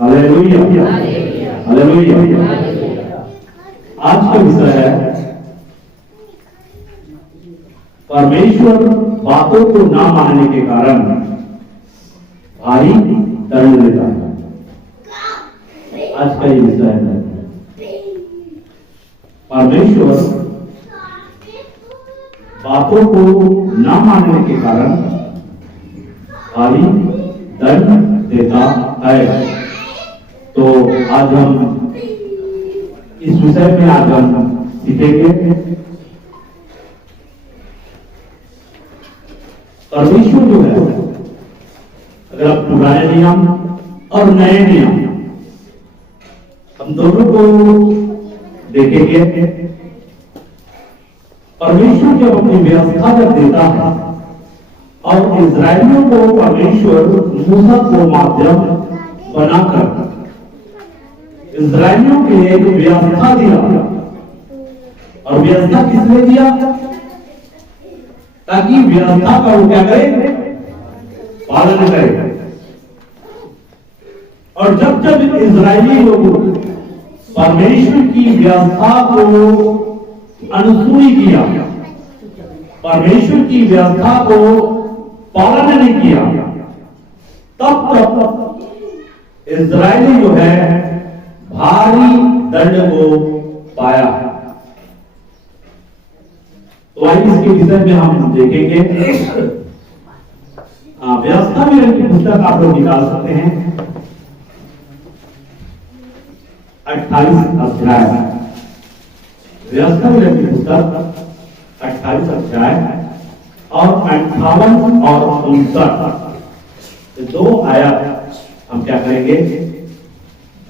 Hallelujah, hallelujah. आज का विषय है परमेश्वर बातों को ना मानने के कारण भारी दंड देता है। आज का ये विषय है परमेश्वर बातों को ना मानने के कारण भारी दंड देता है। तो आज हम इस विषय में आज हम सीखेंगे परमेश्वर जो है, अगर आप पुराने नियम और नए नियम हम दोनों को देखेंगे, परमेश्वर जब अपनी व्यवस्था जब देता है और इजरायलियों को परमेश्वर मूसा को माध्यम बनाकर इजरायलियों के लिए एक व्यवस्था दिया, और व्यवस्था किसने दिया? ताकि व्यवस्था का वो क्या करे? पालन करे। और जब जब इजरायली लोग परमेश्वर की व्यवस्था को अनुसूची किया, परमेश्वर की व्यवस्था को पालन नहीं किया, तब तक इजरायली जो है भारी दंड को पाया। तो आइए इसके विषय में हम देखेंगे। व्यवस्था में की पुस्तक आप लोग निकाल सकते हैं, 28 अध्याय। व्यवस्था में की पुस्तक 28 अध्याय और 58 और 59 दो आयत हम क्या करेंगे?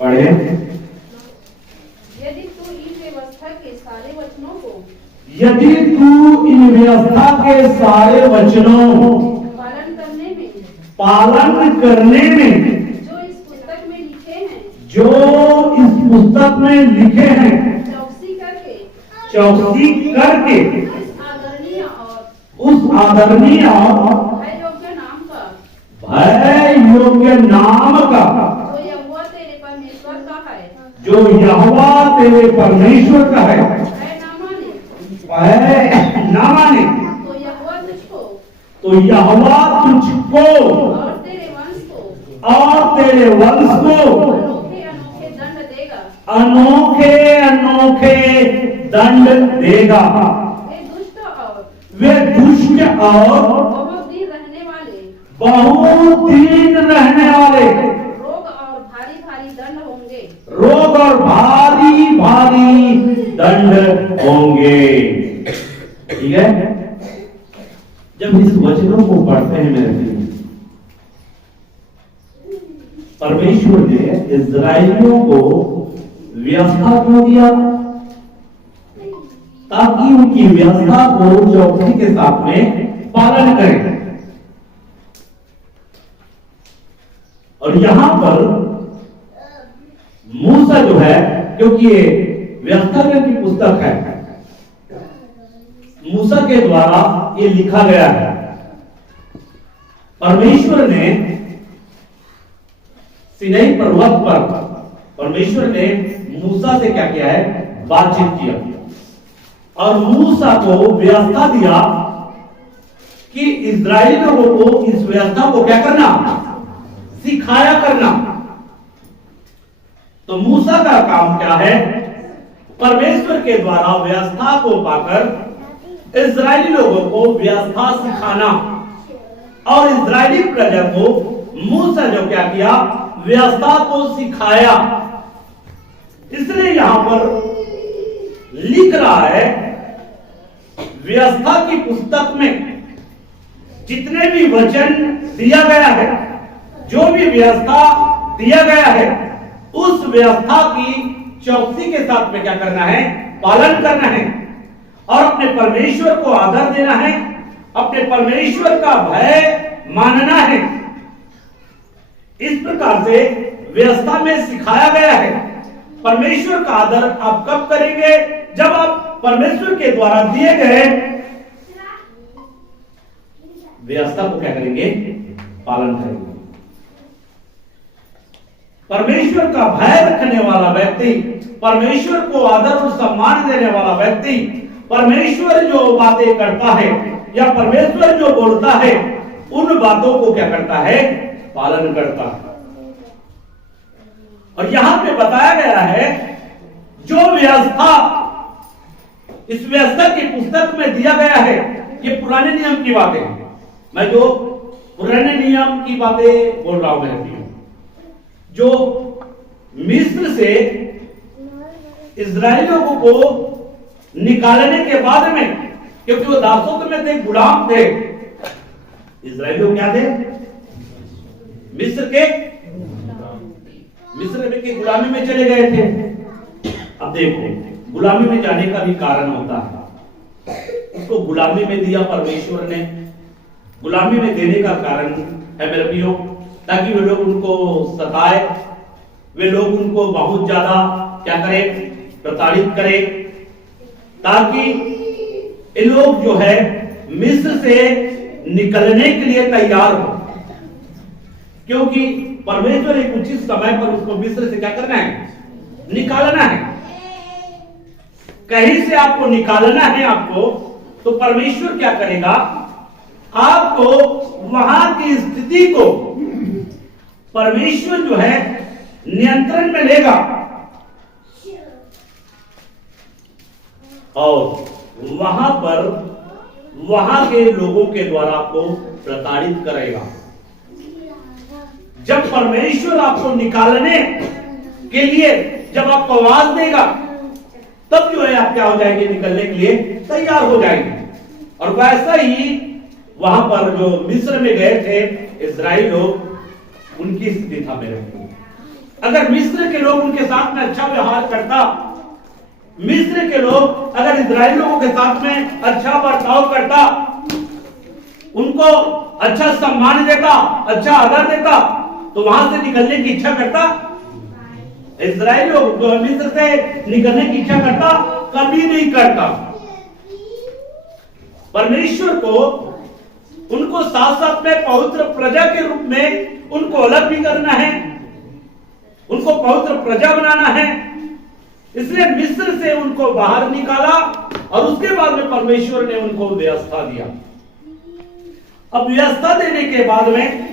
पढ़े। यदि तू इन व्यवस्था के सारे वचनों को यदि तू इन व्यवस्था के सारे वचनों पालन करने में जो इस पुस्तक में लिखे हैं, चौकसी करके उस आदरणीय और भय योग्य नाम का जो यहोवा तेरे परमेश्वर का है ना माने, तो यहोवा तुझको और तेरे वंश को अनोखे अनोखे दंड देगा। वे दुष्ट और बहुत दिन रहने वाले रोग और भारी भारी दंड होंगे। ठीक है, जब इस वचनों को पढ़ते हैं मेरे प्रिय, परमेश्वर ने इजरायलियों को व्यवस्था क्यों दिया? ताकि उनकी व्यवस्था को चौकसी के साथ में पालन करें। और यहां पर मूसा जो है, क्योंकि ये व्यवस्था की पुस्तक है, मूसा के द्वारा ये लिखा गया है। परमेश्वर ने सिनाई पर्वत पर परमेश्वर ने मूसा से क्या किया है? बातचीत किया और मूसा को व्यवस्था दिया कि इजरायली लोगों को इस व्यवस्था को क्या करना? सिखाया करना। तो मूसा का काम क्या है? परमेश्वर के द्वारा व्यवस्था को पाकर इजरायली लोगों को व्यवस्था सिखाना। और इजरायली प्रजा को मूसा जो क्या किया? व्यवस्था को सिखाया। इसलिए यहां पर लिख रहा है, व्यवस्था की पुस्तक में जितने भी वचन दिया गया है, जो भी व्यवस्था दिया गया है, उस व्यवस्था की चौकसी के साथ में क्या करना है? पालन करना है और अपने परमेश्वर को आदर देना है, अपने परमेश्वर का भय मानना है। इस प्रकार से व्यवस्था में सिखाया गया है। परमेश्वर का आदर आप कब करेंगे? जब आप परमेश्वर के द्वारा दिए गए व्यवस्था को क्या करेंगे? पालन करेंगे। परमेश्वर का भय रखने वाला व्यक्ति, परमेश्वर को आदर और सम्मान देने वाला व्यक्ति, परमेश्वर जो बातें करता है या परमेश्वर जो बोलता है उन बातों को क्या करता है, पालन करता है। और यहां पे बताया गया है जो व्यवस्था इस व्यवस्था की पुस्तक में दिया गया है, ये पुराने नियम की बातें हैं। मैं जो पुराने नियम की बातें बोल रहा हूं मेरे प्रियो, जो मिस्र से इस्राएलियों को निकालने के बाद में, क्योंकि वो दासत्व में थे, गुलाम थे। इस्राएलियों क्या थे? मिस्र के गुलामी में चले गए थे। अब देखो, गुलामी में जाने का भी कारण होता है। उसको गुलामी में दिया परमेश्वर ने, गुलामी में देने का कारण है मेरे प्रियो, ताकि वे लोग उनको सताए, वे लोग उनको बहुत ज्यादा क्या करें, प्रताड़ित करें, ताकि ये लोग जो है मिस्र से निकलने के लिए तैयार हो। क्योंकि परमेश्वर एक उचित समय पर उसको मिस्र से क्या करना है, निकालना है। कहीं से आपको निकालना है आपको, तो परमेश्वर क्या करेगा, आपको वहां की स्थिति को परमेश्वर जो है नियंत्रण में लेगा और वहां पर वहां के लोगों के द्वारा आपको प्रताड़ित करेगा। जब परमेश्वर आपको निकालने के लिए जब आपको आवाज देगा, तब जो है आप क्या हो जाएंगे, निकलने के लिए तैयार हो जाएंगे। और वैसा ही वहां पर जो मिस्र में गए थे इस्राएल लोग, उनकी स्थिति था मेरे को। अगर मिस्र के लोग उनके साथ में अच्छा व्यवहार करता, मिस्र के लोग अगर इस्राएल लोगों के साथ में अच्छा बर्ताव करता, उनको अच्छा सम्मान देता, अच्छा आदर देता, तो वहां से निकलने की इच्छा करता इस्राएल लोग, मिस्र से निकलने की इच्छा करता, कभी नहीं करता। परमेश्वर को उनको साथ साथ में पवित्र प्रजा के रूप में उनको अलग भी करना है, उनको पवित्र प्रजा बनाना है। इसलिए मिस्र से उनको बाहर निकाला और उसके बाद में परमेश्वर ने उनको व्यवस्था दिया। अब व्यवस्था देने के बाद में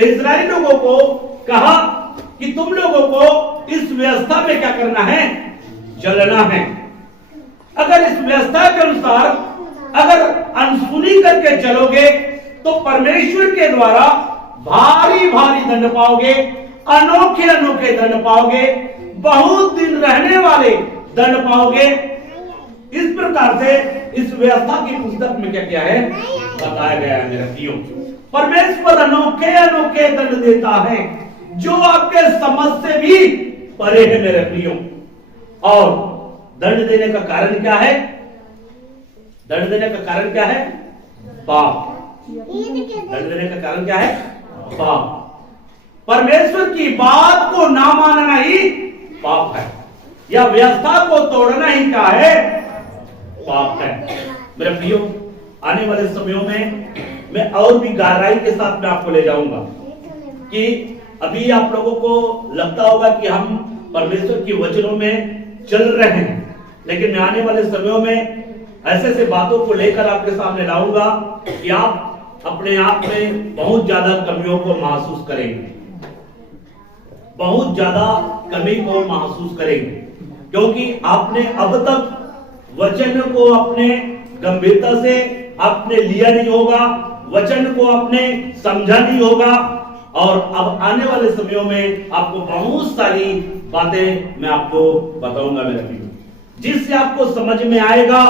इस्राएली लोगों को कहा कि तुम लोगों को इस व्यवस्था में क्या करना है, चलना है। अगर इस व्यवस्था के अनुसार अगर अनसुनी करके चलोगे तो परमेश्वर के द्वारा भारी भारी दंड पाओगे, अनोखे अनोखे दंड पाओगे, बहुत दिन रहने वाले दंड पाओगे। इस प्रकार से इस व्यवस्था की पुस्तक में क्या क्या है, बताया गया है मेरे प्रियो। परमेश्वर अनोखे अनोखे दंड देता है जो आपके समझ से भी परे है मेरे प्रियो। और दंड देने का कारण क्या है, दंड देने का कारण क्या है, पाप। दंड देने का कारण क्या है, पाप। परमेश्वर की बात को ना मानना ही पाप है, या व्यवस्था को तोड़ना ही क्या है, पाप है मेरे प्रियो। आने वाले समयों में मैं और भी गहराई के साथ में आपको ले जाऊंगा कि अभी आप लोगों को लगता होगा कि हम परमेश्वर की वचनों में चल रहे हैं, लेकिन मैं आने वाले समयों में ऐसे ऐसे बातों को लेकर आपके सामने लाऊंगा कि आप अपने आप में बहुत ज्यादा कमियों को महसूस करेंगे, बहुत ज्यादा कमी को महसूस करेंगे, क्योंकि आपने अब तक वचन को अपने गंभीरता से आपने लिया नहीं होगा, वचन को आपने समझा नहीं होगा। और अब आने वाले समयों में आपको बहुत सारी बातें मैं आपको बताऊंगा मेरे प्रियो, जिससे आपको समझ में आएगा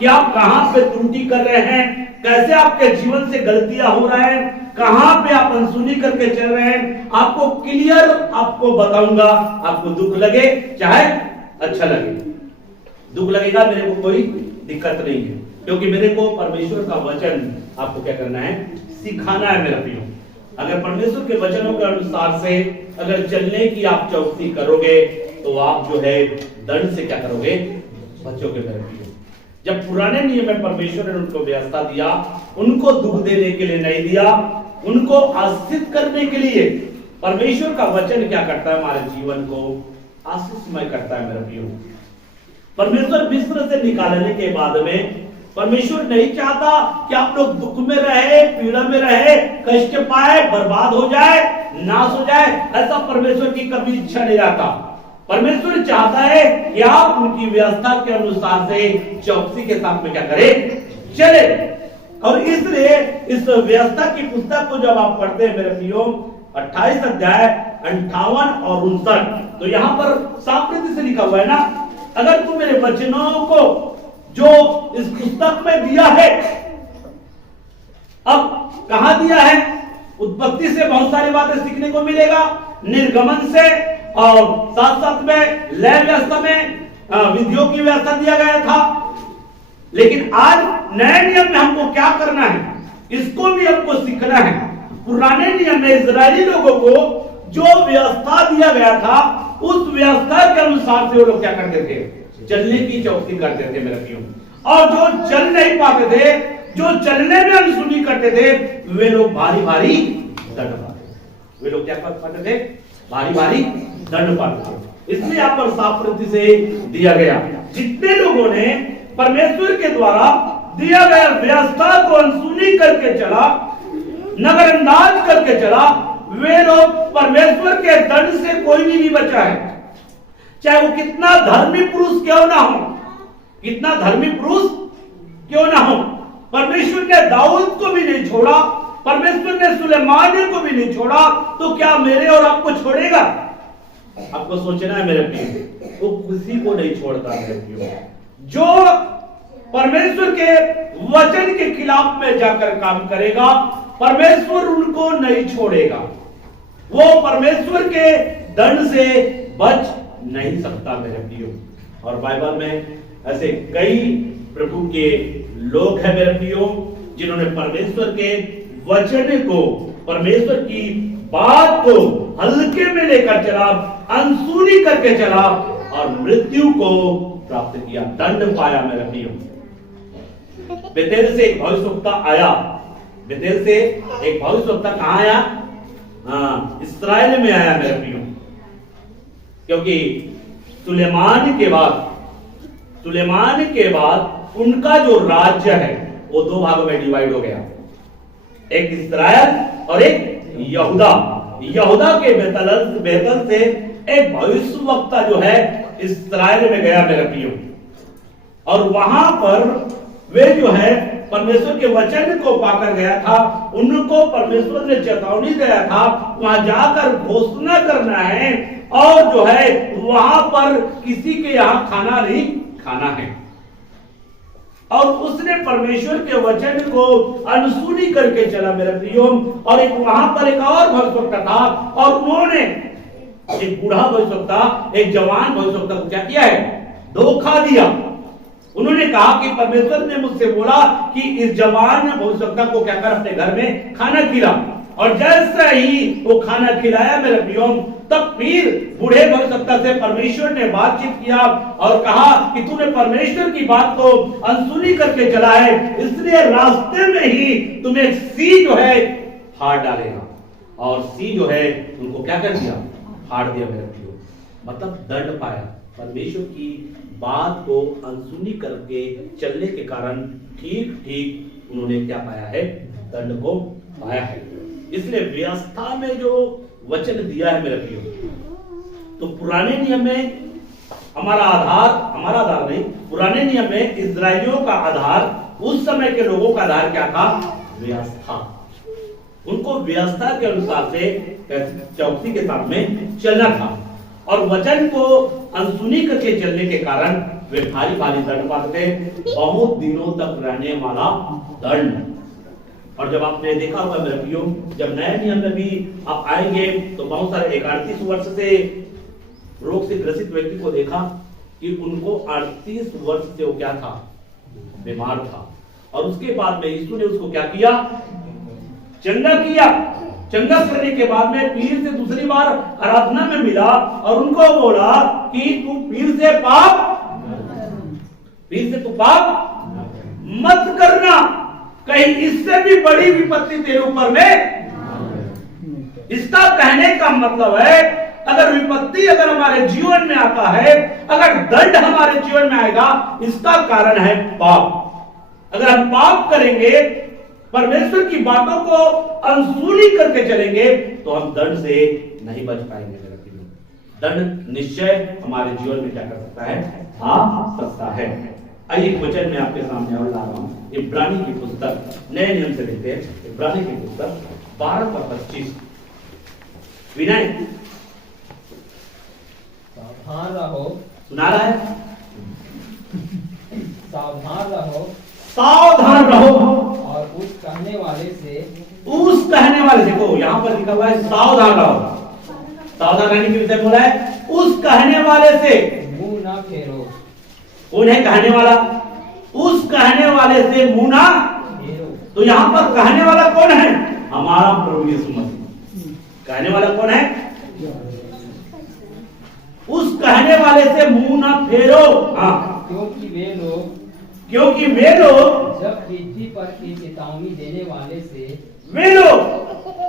कि आप कहां पे त्रुटि कर रहे हैं, कैसे आपके जीवन से गलतियां हो रहा है, कहां पे आप अनसुनी करके चल रहे हैं। आपको क्लियर आपको बताऊंगा। आपको दुख लगे चाहे अच्छा लगे, दुख लगेगा, मेरे को कोई दिक्कत नहीं है, क्योंकि मेरे को परमेश्वर का वचन आपको क्या करना है, सिखाना है मेरा प्रियो। अगर परमेश्वर के वचनों के अनुसार से अगर चलने की आप चौकसी करोगे तो आप जो है दंड से क्या करोगे, बचोगे मेरे प्रियो। जब पुराने नियम में परमेश्वर ने उनको व्यवस्था दिया, उनको दुख देने के लिए नहीं दिया, उनको आश्रित करने के लिए, परमेश्वर का वचन क्या करता है, हमारे जीवन को आशीषमय करता है मेरे प्रियो। परमेश्वर मिस्र से निकालने के बाद में परमेश्वर नहीं चाहता कि आप लोग दुख में रहे, पीड़ा में रहे, कष्ट पाए, बर्बाद हो जाए, नाश हो जाए। ऐसा परमेश्वर की कभी इच्छा नहीं रहता। परमेश्वर चाहता है कि आप उनकी व्यवस्था के अनुसार से चौकसी के साथ में क्या करें, चले। और इसलिए इस व्यवस्था की पुस्तक को जब आप पढ़ते हैं मेरे प्रियो, 28 अध्याय 58 और 59, तो यहाँ पर साफ रीति से लिखा हुआ है ना, अगर तुम मेरे वचनों को जो इस पुस्तक में दिया है, अब कहां दिया है, उत्पत्ति से बहुत सारी बातें सीखने को मिलेगा, निर्गमन से, और साथ साथ में लय व्यवस्था में विधियों की व्यवस्था दिया गया था। लेकिन आज नए नियम में हमको क्या करना है, इसको भी हमको सीखना है। पुराने नियम में इजरायली लोगों को जो व्यवस्था दिया गया था, उस व्यवस्था के अनुसार से वो लोग क्या करते थे, चलने की चौकसी करते थे मेरे प्रियो। और जो चल नहीं पाते थे, जो चलने में अनसुनी करते थे, वे लोग भारी भारी दंड पाते। वे लोग क्या पाते थे, भारी भारी दंड पाते थे। इसलिए यहाँ पर साफ रीति से दिया गया, जितने लोगों ने परमेश्वर के द्वारा दिया गया व्यवस्था को अनसुनी करके चला, नजरअंदाज करके चला, वे लोग परमेश्वर के दंड से कोई भी नहीं बचा है। चाहे वो कितना धर्मी पुरुष क्यों ना हो, कितना धर्मी पुरुष क्यों ना हो, परमेश्वर ने दाऊद को भी नहीं छोड़ा, परमेश्वर ने सुलेमान को भी नहीं छोड़ा, तो क्या मेरे और आपको छोड़ेगा? आपको सोचना है मेरे प्रिय, वो किसी को नहीं छोड़ता मेरे प्रिय। जो परमेश्वर के वचन के खिलाफ में जाकर काम करेगा, परमेश्वर उनको नहीं छोड़ेगा। वो परमेश्वर के दंड से बच नहीं सकता मेरे प्रियो। और बाइबल में ऐसे कई प्रभु के लोग हैं मेरे प्रियो, जिन्होंने परमेश्वर के वचन को, परमेश्वर की बात को हल्के में लेकर चला, अनसुनी करके चला और मृत्यु को प्राप्त किया, दंड पाया मेरे प्रियो। बेतेल से एक भविष्यवक्ता आया, बेतेल से एक भविष्यवक्ता कहां आया? इस्राएल में आया मेरे प्रियो। क्योंकि सुलेमान के बाद उनका जो राज्य है वो दो भागों में डिवाइड हो गया, एक इस्राएल और एक यहूदा। यहूदा के बेतल से एक भविष्यवक्ता जो है इस्राएल में गया मेरे प्रियो, और वहां पर वे जो है परमेश्वर के वचन को पाकर गया था। उनको परमेश्वर ने चेतावनी दिया था, वहां जाकर घोषणा करना है, और जो है वहां पर किसी के यहां खाना नहीं खाना है। और उसने परमेश्वर के वचन को अनसुनी करके चला मेरे प्रियो। और एक वहां पर एक और भविष्यवक्ता था, और उन्होंने एक बूढ़ा भविष्यवक्ता, एक जवान भविष्यवक्ता को क्या किया है, धोखा दिया। उन्होंने कहा कि परमेश्वर ने मुझसे बोला कि इस जवान भविष्यवक्ता को क्या कर, अपने घर में खाना खिला। और जैसे ही वो खाना खिलाया मेरे प्रियो, तब फिर बूढ़े भविष्यवक्ता से परमेश्वर ने बातचीत किया और कहा कि तूने परमेश्वर की बात को अनसुनी करके चला है, इसलिए रास्ते में ही तुम्हें सी जो है फाड़ डालेगा। और सी जो है उनको क्या कर दिया, फाड़ दिया मेरे प्रियो। मतलब दंड पाया, परमेश्वर की बात को अनसुनी करके चलने के कारण ठीक उन्होंने क्या पाया है, दंड को पाया है। इसलिए व्यवस्था में जो वचन दिया है मेरे प्रियो, तो पुराने नियम में हमारा आधार नहीं, पुराने नियम में इस्राएलियों का आधार, उस समय के लोगों का आधार क्या था, व्यवस्था। उनको व्यवस्था के अनुसार से चौकसी के साथ में चलना था, और वचन को अनसुनी करके चलने के कारण वे भारी भारी दंड पाते थे, बहुत दिनों तक रहने वाला दंड। और जब आपने देखा होगा मेरे प्रियो, जब नए नियम में भी आप आएंगे तो बहुत सारे 38 वर्ष से रोग से ग्रसित व्यक्ति को देखा कि उनको 38 वर्ष से वो क्या था, बीमार था। और उसके बाद में यीशु ने उसको क्या किया, चंगा किया। चंगा करने के बाद में फिर से दूसरी बार आराधना में मिला और उनको बोला कि तू फिर से तू पाप मत करना, कहीं इससे भी बड़ी विपत्ति तेरे ऊपर में इसका कहने का मतलब है, अगर विपत्ति अगर हमारे जीवन में आता है, अगर दंड हमारे जीवन में आएगा, इसका कारण है पाप। अगर हम पाप करेंगे, परमेश्वर की बातों को अनसुनी करके चलेंगे, तो हम दंड से नहीं बच पाएंगे। दंड निश्चय हमारे जीवन में क्या कर सकता है? आ सकता है। आइए एक वचन में आपके सामने और ला रहा हूं, इब्रानी की पुस्तक, नए नियम से देखते हैं, इब्रानी की पुस्तक 12:25। विनय सावधान रहो, सुना रहा है? सावधान रहो सावधान रहो और उस कहने वाले से, उस कहने वाले से, को यहां पर लिखा हुआ है सावधान रहो। सावधान रहने के विषय बोला है, उस कहने वाले से मुंह ना फेरो। कौन है कहने वाला? उस कहने वाले से मुंह ना फेरो। तो यहां पर कहने वाला कौन है? हमारा प्रभु यीशु मसीह। कहने वाला कौन है? उस कहने वाले से मुंह ना फेरो। हाँ, क्योंकि वे लोग जब पृथ्वी पर की चेतावनी देने वाले से, वे लोग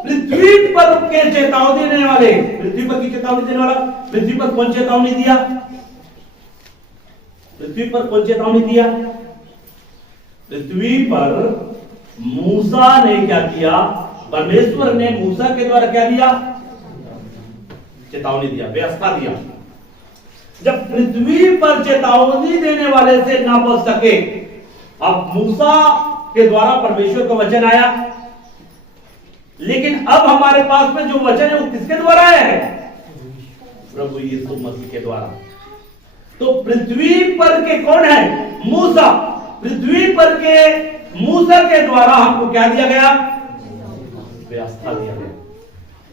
पृथ्वी पर के चेतावनी देने वाले, पृथ्वी पर की चेतावनी देने वाला, पृथ्वी पर कौन चेतावनी दिया? पृथ्वी पर कौन चेतावनी दिया? पृथ्वी पर मूसा ने क्या किया? परमेश्वर ने मूसा के द्वारा क्या दिया? चेतावनी दिया, व्यवस्था दिया। जब पृथ्वी पर चेतावनी देने वाले से ना बच सके, अब मूसा के द्वारा परमेश्वर का वचन आया, लेकिन अब हमारे पास में जो वचन है वो किसके द्वारा आया है? प्रभु यीशु मसीह के द्वारा। तो पृथ्वी पर के कौन है? मूसा। पृथ्वी पर के मूसा के द्वारा हमको क्या दिया गया? व्यवस्था दिया गया।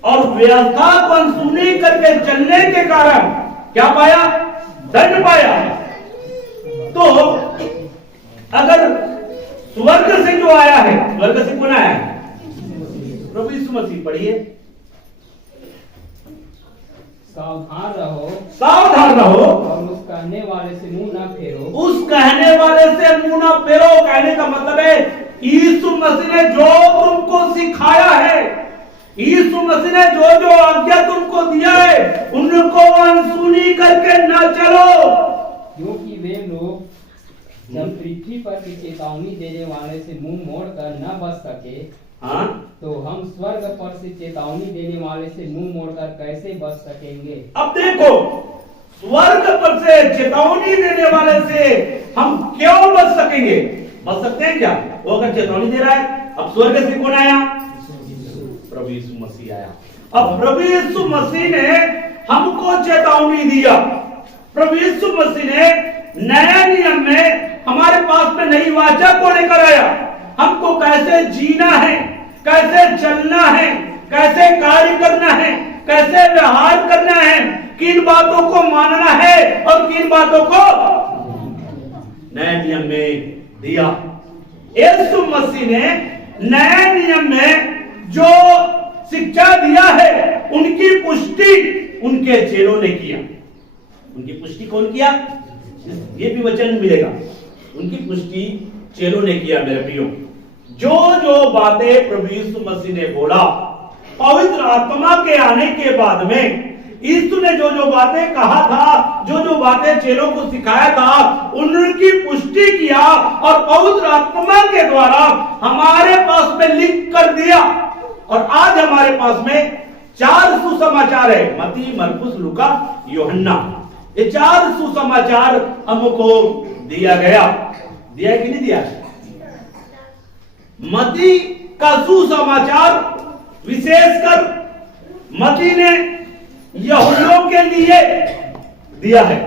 और व्यवस्था को अनसुनी करके चलने के कारण क्या पाया? दंड पाया। तो अगर स्वर्ग से जो आया है, स्वर्ग से कौन आया है? प्रभु यीशु मसीह। पढ़िए, सावधान रहो, सावधान रहो और उस कहने वाले से मुंह ना फेरो। उस कहने वाले से मुंह ना फेरो। कहने का मतलब है, यीशु मसीह ने जो तुमको सिखाया है, यीशु मसीह ने जो जो आज्ञा तुमको दिया है, उनको अनसुनी करके ना चलो। क्योंकि वे लोग जब पृथ्वी पर की चेतावनी देने वाले से मुंह मोड़कर न बच सके, हाँ, तो हम स्वर्ग पर से चेतावनी देने वाले से मुंह मोड़कर कैसे बच सकेंगे? अब देखो, स्वर्ग पर से चेतावनी देने वाले से हम क्यों बच सकेंगे? बच सकते हैं क्या? वो अगर चेतावनी दे रहा है, अब स्वर्ग से कौन आया? प्रभु यीशु मसीह आया। अब प्रभु यीशु मसीह ने हमको चेतावनी दिया। प्रभु यीशु मसीह ने नया नियम में हमारे पास में नई वाचा को लेकर आया। हमको कैसे जीना है, कैसे चलना है, कैसे कार्य करना है, कैसे व्यवहार करना है, किन बातों को मानना है और किन बातों को नए नियम में दिया। यीशु मसीह ने नए नियम में जो शिक्षा दिया है, उनकी पुष्टि उनके चेलों ने किया। उनकी पुष्टि कौन किया? ये भी वचन मिलेगा। उनकी पुष्टि चेलों ने किया। मेरे प्रियो, जो जो बातें प्रभु यीशु मसीह ने बोला, पवित्र आत्मा के आने के बाद में यीशु ने जो जो बातें कहा था, जो जो बातें चेलों को सिखाया था, उनकी पुष्टि किया और पवित्र आत्मा के द्वारा हमारे पास में लिख कर दिया। और आज हमारे पास में 4 सुसमाचार है, मत्ती, मरकुस, लूका, यूहन्ना। ये 4 सुसमाचार हमको दिया गया। दिया है कि नहीं दिया? मत्ती का सुसमाचार विशेषकर मत्ती ने यहूदियों के लिए दिया है।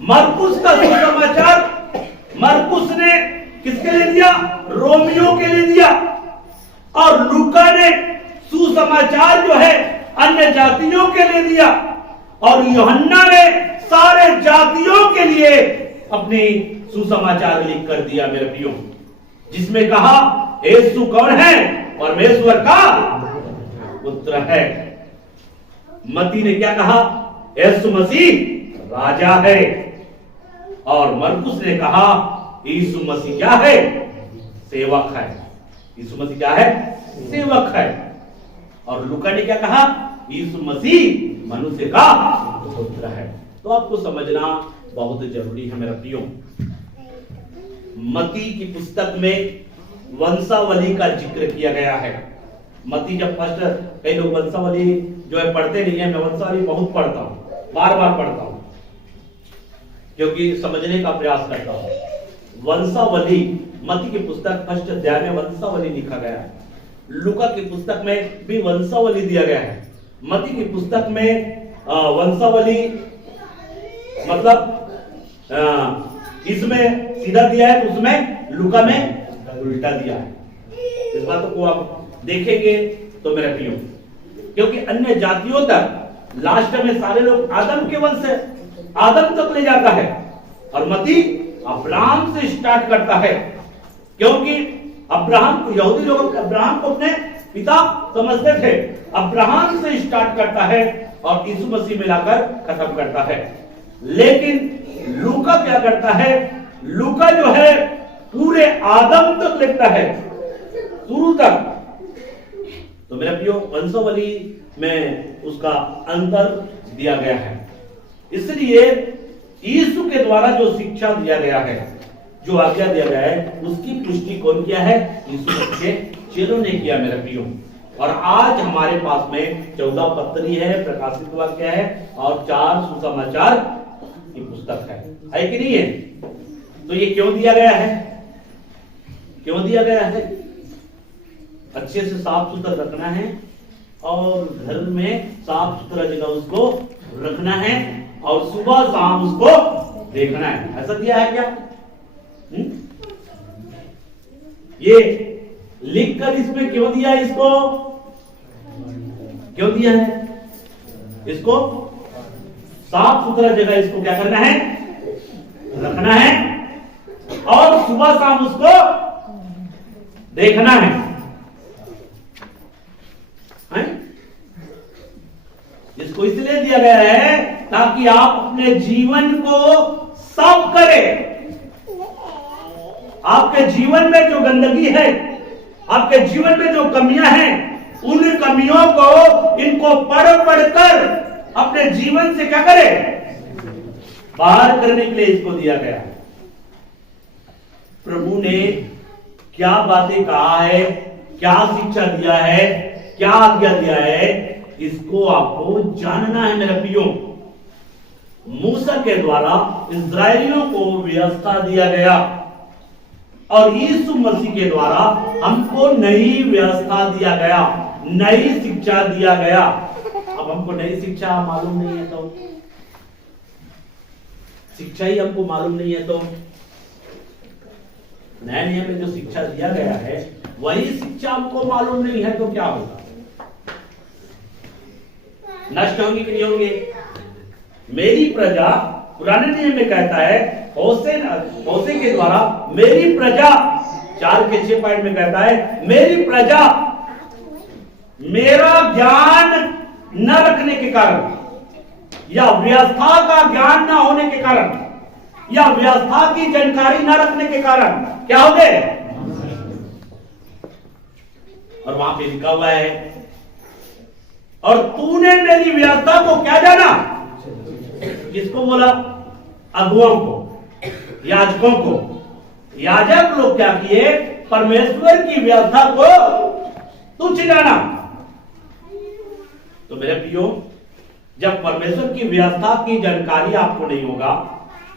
मरकुस का सुसमाचार मरकुस ने किसके लिए दिया? रोमियों के लिए दिया। और लूका ने सुसमाचार जो है अन्य जातियों के लिए दिया। और यूहन्ना ने सारे जातियों के लिए अपनी सुसमाचार लिख कर दिया। मेरे प्रियो, जिसमें कहा यीशु कौन है? परमेश्वर का पुत्र है। मत्ती ने क्या कहा? यीशु मसीह राजा है। और मरकुस ने कहा यीशु मसीह क्या है? सेवक है। यीशु मसीह क्या है? सेवक है। और लूका ने क्या कहा? यीशु मसीह मनुष्य का पुत्र है। तो आपको समझना बहुत जरूरी है मेरा प्रियो। मत्ती की पुस्तक में वंशावली का जिक्र किया गया है। मत्ती जब फर्स्ट, कई लोग वंशावली जो है पढ़ते नहीं है, मैं वंशावली बहुत पढ़ता हूं, बार बार पढ़ता हूं क्योंकि समझने का प्रयास करता हूं। वंशावली मत्ती की पुस्तक फर्स्ट अध्याय में वंशावली लिखा गया है। लूका की पुस्तक में भी वंशावली दिया गया है। मत्ती की पुस्तक में वंशावली मतलब इसमें सीधा दिया है, तो उसमें लूका में उल्टा दिया है। इस बातों को आप देखेंगे तो मेरा प्रियो, क्योंकि अन्य जातियों तक लास्ट में सारे लोग आदम के वंश से आदम तक ले जाता है, और मत्ती अब्राहम से स्टार्ट करता है, क्योंकि अब्राहम को यहूदी लोग अब्राहम को अपने पिता समझते थे। अब्राहम से स्टार्ट करता है और यीशु मसीह में लाकर खत्म करता है। लेकिन लूका क्या करता है? लूका जो है पूरे आदम तक लिखता है, शुरू तक। तो मेरा प्रियो, वंशावली में उसका अंतर दिया गया है। इसलिए यीशु के द्वारा जो शिक्षा दिया गया है, जो आज्ञा दिया गया है, उसकी पुष्टि कौन किया है? यीशु मसीह के चेलों ने किया मेरा प्रियो। और आज हमारे पास में 14 पत्री है, प्रकाशित वाक्य है और 4 सुसमाचार की पुस्तक है कि नहीं है? तो ये क्यों दिया गया है? क्यों दिया गया है? अच्छे से साफ सुथरा रखना है और घर में साफ सुथरा जगह उसको रखना है और सुबह शाम उसको देखना है। ऐसा दिया है क्या? ये लिखकर इसमें क्यों दिया है? इसको क्यों दिया है? इसको साफ सुथरा जगह इसको क्या करना है? रखना है और सुबह शाम उसको देखना है। इसको इसलिए दिया गया है ताकि आप अपने जीवन को साफ करें। आपके जीवन में जो गंदगी है, आपके जीवन में जो कमियां हैं, उन कमियों को इनको पढ़कर अपने जीवन से क्या करें? बाहर करने के लिए इसको दिया गया है। प्रभु ने क्या बातें कहा है, क्या शिक्षा दिया है, क्या आज्ञा दिया है, इसको आपको जानना है मेरे प्रियो। मूसा के द्वारा इस्राएलियों को व्यवस्था दिया गया और यीशु मसीह के द्वारा हमको नई व्यवस्था दिया गया, नई शिक्षा दिया गया। अब हमको नई शिक्षा मालूम नहीं है तो, शिक्षा ही हमको मालूम नहीं है तो, नए नियम में जो शिक्षा दिया गया है वही शिक्षा हमको मालूम नहीं है तो क्या होगा? नष्ट होंगी कि नहीं होंगे? मेरी प्रजा, पुराने नियम में कहता है होशे के द्वारा मेरी प्रजा, 4:6 में कहता है मेरी प्रजा मेरा ज्ञान न रखने के कारण या व्यवस्था का ज्ञान न होने के कारण या व्यवस्था की जानकारी न रखने के कारण क्या हो गए? और वहां पे लिखा हुआ है और तूने मेरी व्यवस्था को क्या जाना? किसको बोला? अगुओं को, याजकों को। याजक लोग क्या किए? परमेश्वर की व्यवस्था को तुच्छ जाना। तो मेरे प्रियो, जब परमेश्वर की व्यवस्था की जानकारी आपको नहीं होगा,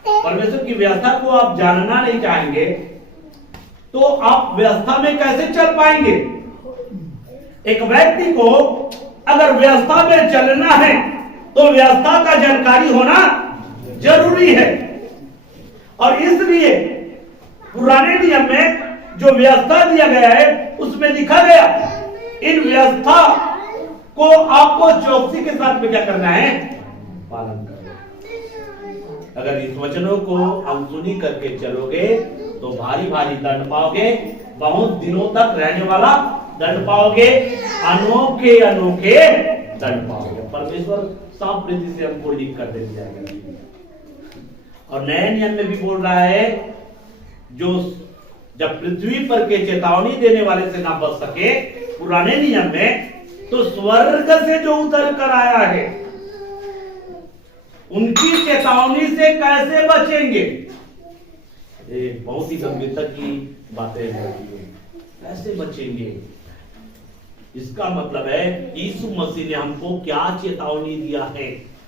परमेश्वर की व्यवस्था को आप जानना नहीं चाहेंगे, तो आप व्यवस्था में कैसे चल पाएंगे? एक व्यक्ति को अगर व्यवस्था में चलना है तो व्यवस्था का जानकारी होना जरूरी है। और इसलिए पुराने नियम में जो व्यवस्था दिया गया है उसमें लिखा गया इन व्यवस्था को आपको चौकसी के साथ में क्या करना है? पालन करना। अगर इस वचनों को अनसुनी करके चलोगे तो भारी भारी दंड पाओगे, बहुत दिनों तक रहने वाला दंड पाओगे, अनोखे अनोखे दंड पाओगे। परमेश्वर साफ प्रीति से हमको लिख कर दे जाएगा। और नए नियम में भी बोल रहा है जो जब पृथ्वी पर के चेतावनी देने वाले से ना बच सके, पुराने नियम में तो स्वर्ग से जो उतर कर आया है उनकी चेतावनी से कैसे बचेंगे? ये बहुत ही गंभीरता की बातें हैं। कैसे बचेंगे? इसका मतलब है यीशु मसीह ने हमको क्या चेतावनी दिया है,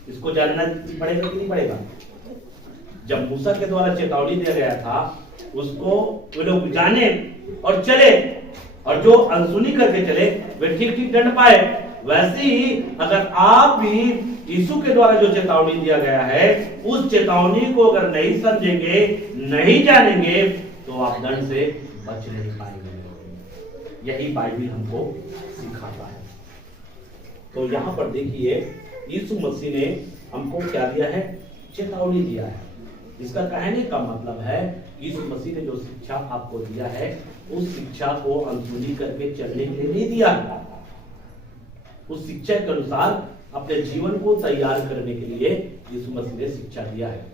इसको जानना पड़ेगा कि नहीं पड़ेगा? जब मूसा के द्वारा चेतावनी दिया गया था उसको वे लोग जाने और चले, और जो अनसुनी करके चले वे ठीक ठीक दंड पाए। वैसे ही अगर आप भी यीशु के द्वारा जो चेतावनी दिया गया है उस चेतावनी को अगर नहीं समझेंगे, नहीं जानेंगे, तो आप दंड से बच नहीं पाएंगे। यही बाइबल हमको सिखाता है। तो यहाँ पर देखिए यीशु मसीह ने हमको क्या दिया है? चेतावनी दिया है। इसका कहने का मतलब है यीशु मसीह ने जो शिक्षा आपको दिया है उस शिक्षा को अनसुनी करके चलने के लिए नहीं दिया है। उस शिक्षा के अनुसार अपने जीवन को तैयार करने के लिए यीशु मसीह ने शिक्षा दिया है।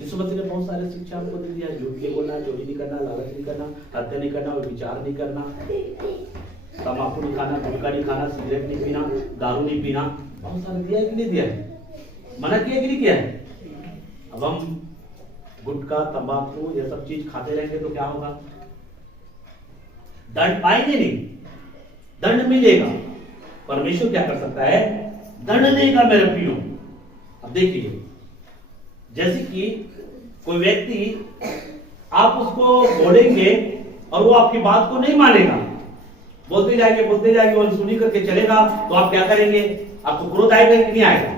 यीशु मसीह ने बहुत सारे शिक्षा हमको दे दिया है। झूठ नहीं बोलना, चोरी नहीं करना, लालच नहीं करना, हत्या नहीं करना, विचार नहीं करना, तम्बाकू नहीं खाना, गुटखा नहीं खाना, सिगरेट नहीं पीना, दारू नहीं पीना। बहुत सारे दिया है कि नहीं दिया है? मना किया कि नहीं किया है? अब हम गुटखा, तंबाकू ये सब चीज खाते रहेंगे तो क्या होगा? दंड पाएंगे नहीं, दंड मिलेगा। परमेश्वर क्या कर सकता है? दंड देगा मेरे प्रियो। अब देखिए, जैसे कि कोई व्यक्ति आप उसको बोलेंगे और वो आपकी बात को नहीं मानेगा, बोलते जाएंगे वो अनसुनी करके चलेगा, तो आप क्या करेंगे? आपको क्रोध आएगा कि नहीं आएगा?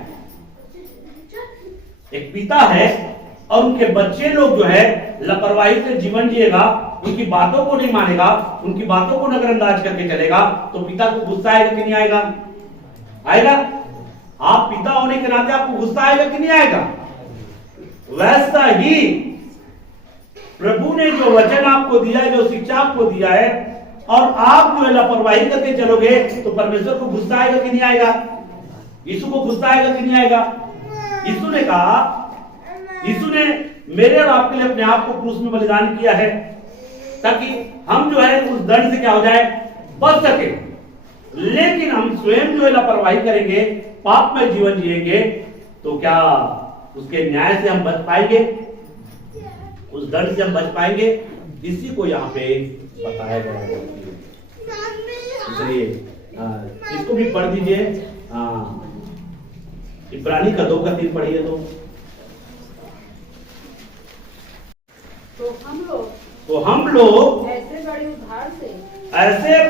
एक पिता है और उनके बच्चे लोग जो है लापरवाही से जीवन जिएगा, उनकी बातों को नहीं मानेगा, उनकी बातों को नजरअंदाज करके चलेगा, तो पिता को गुस्सा आएगा कि नहीं आएगा? आएगा। आप पिता होने के नाते आपको गुस्सा आएगा कि नहीं आएगा? वैसा ही प्रभु ने जो वचन आपको दिया है, जो शिक्षा आपको दिया है, और आप जो है लापरवाही करके चलोगे तो परमेश्वर को गुस्सा आएगा कि नहीं आएगा? यीशु को गुस्सा आएगा कि नहीं आएगा? यीशु ने कहा, यीशु ने मेरे और आपके लिए अपने आप को क्रूस में बलिदान किया है ताकि हम जो है उस दंड से क्या हो जाए? बच सके। लेकिन हम स्वयं जो है लापरवाही करेंगे, पाप में जीवन जिएंगे, तो क्या उसके न्याय से हम बच पाएंगे? उस दंड से हम बच पाएंगे? इसी को यहाँ पे बताया गया है। इसलिए इसको भी पढ़ दीजिए। इब्रानी का 2:3 पढ़िए। तो हम लोग ऐसे